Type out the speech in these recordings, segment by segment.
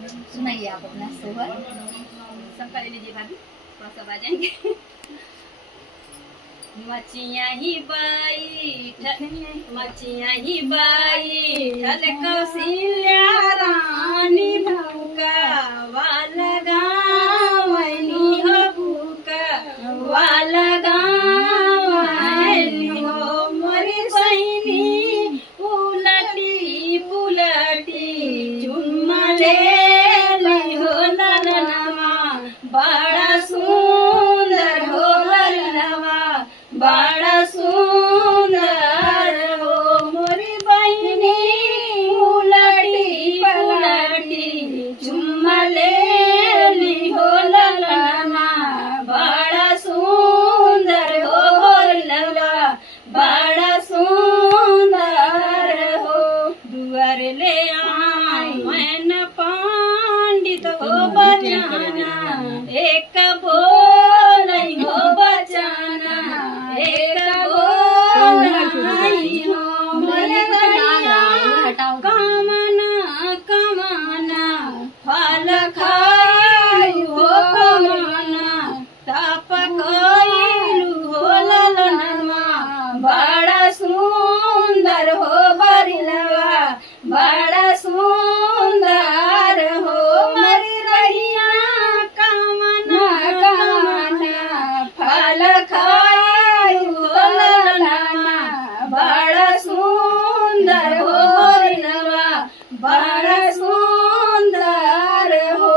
सुनाइए आप अपना सोहर। सब कर लीजिए भाभी, थोड़ा सा आ जाएंगे। मचिया ही बाई कौशल्या रानी भूका वाला गावली हो, भूका वाला गावली हो। मोरी बहिनी पुलटी पुलटी चुम्मा लेली हो ललनवा, बड़ा सुंदर हो ललनवा, बड़ा सुंदर हो। मोरी बहिनी पुलटी पुलटी चुम्मा लेली हो ललनवा, बड़ा सुंदर हो ललनवा, बड़ा सुंदर हो। दुआर ले आई मैन पंडित हो बचाना, एक बोलाई हो बचाना, एक बोलाई हो। मोरे गैया कमना कमना फल खाई हो, कमना तप कइलू हो ललनवा, बड़ा सुंदर हो बरिलवा, बड़ा सुंदर हो। मरी रहिया कमना कमना फल खाई हो ललनवा, बड़ा सुंदर हो बरिलवा, बड़ा सुंदर हो।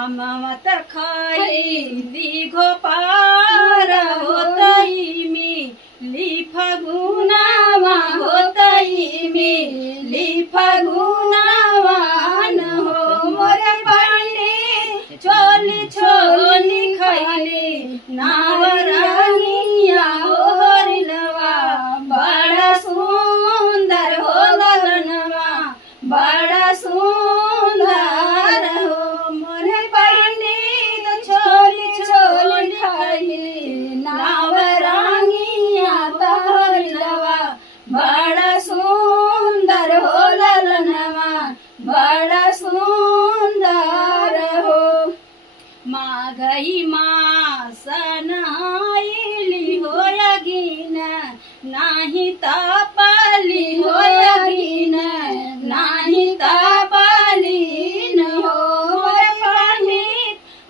अमवत खाई दीघो पार होतई में ली फगुनावा, होतई में ली फगुनावान हो। मोरे बहिनी चोली छोली खैली नावरनिया हो हरिलवा, बड़ा सुंदर हो ललनवा, बड़ा सुंदर हो। मोरे बहिनी छोली छोली खैली नावरनिया हरिलवा, बड़ा सुंदर हो ललनवा, बड़ा सुंदर हो। माघई मास नहाइली हो यगिन, नाही तापली हो यगिन, नाही तापली न हो। मोरे पानी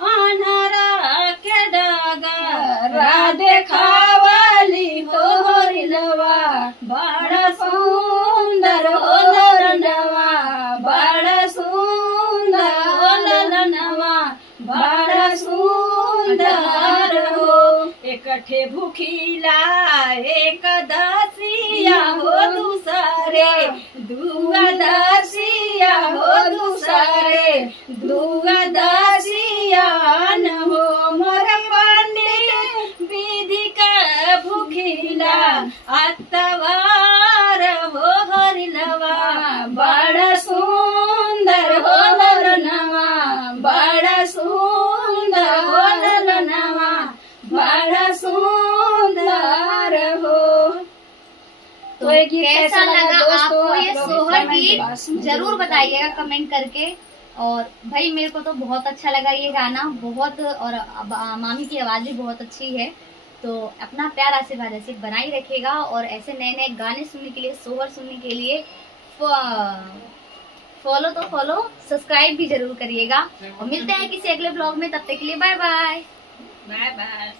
अनहरा के डगरा देखावली हो हरिलवा, बड़ा सुंदर हो ललनवा, बड़ा सुंदर हो ललनवा, बड़ा सुंदर हो। एकठे भूखिला एक दसिया हो दूसरे, दुआ दसिया हो दूसरे, दुआ दसिया न हो। मोरे पंडित विधि का भूखिला अतवार हो हरिलवा, बड़ा सुंदर हो ललनवा, बड़ा सुंदर हो ललनवा, बड़ा सुंदर हो। तो कैसा लगा आपको ये सोहर गीत जरूर बताइएगा कमेंट करके। और भाई मेरे को तो बहुत अच्छा लगा ये गाना बहुत, और मामी की आवाज भी बहुत अच्छी है। तो अपना प्यार आशीर्वाद ऐसे बनाई रखिएगा, और ऐसे नए नए गाने सुनने के लिए, सोहर सुनने के लिए फॉलो तो फॉलो, सब्सक्राइब भी जरूर करिएगा। और मिलते हैं किसी अगले ब्लॉग में, तब तक के लिए बाय बाय। By by.